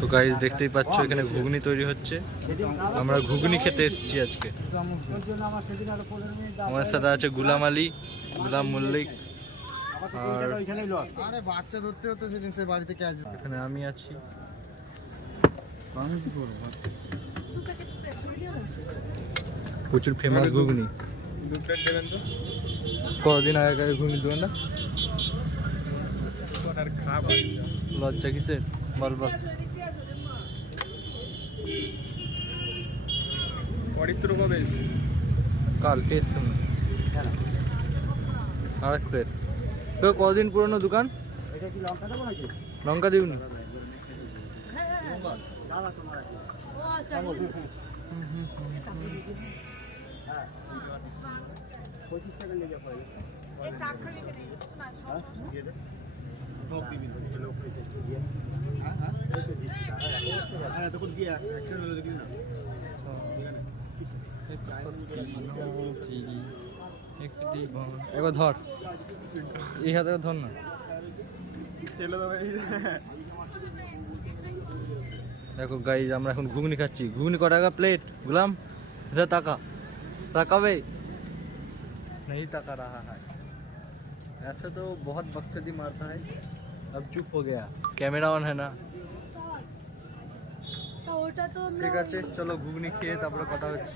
তো গাইস দেখতেই পাচ্ছ এখানে ঘুগনি তৈরি হচ্ছে। আমরা ঘুগনি খেতে এসেছি আজকে। আমার সাথে আছে গুলাম আলী, গুলাম মল্লিক, আর বাচ্চা ধরতে হতো সেদিন সে বাড়ি থেকে আসবে। এখানে আমি আছি। আমি কি করবো? প্রচুর ফেমাস ঘুগনি। দু প্লেট দেবেন তো। কদিন আগেকার ঘুগনি দোকানটা আর খারাপ লজ্জা কিসের বল বল। পরিত্র কবে এসে? কাল এসছেন আর এক প্লেট। তো কদিন পুরনো দোকান? এটা কি লঙ্কা দেবো নাকি? লঙ্কা দিবনি? একবার ধর, এই হাতে ধর না। দেখো গাইজ আমরা এখন ঘুগনি খাচ্ছি। ঘুগনি ক টাকা প্লেট গুলাম? इधर ताका, ताका बे नहीं ताका रहा है। ऐसे तो बहुत बकचोदी मारता है। अब चुप हो गया, कैमरा ऑन है ना। ঠিক আছে চলো ঘুগনি খেয়ে তারপরে কথা হচ্ছে।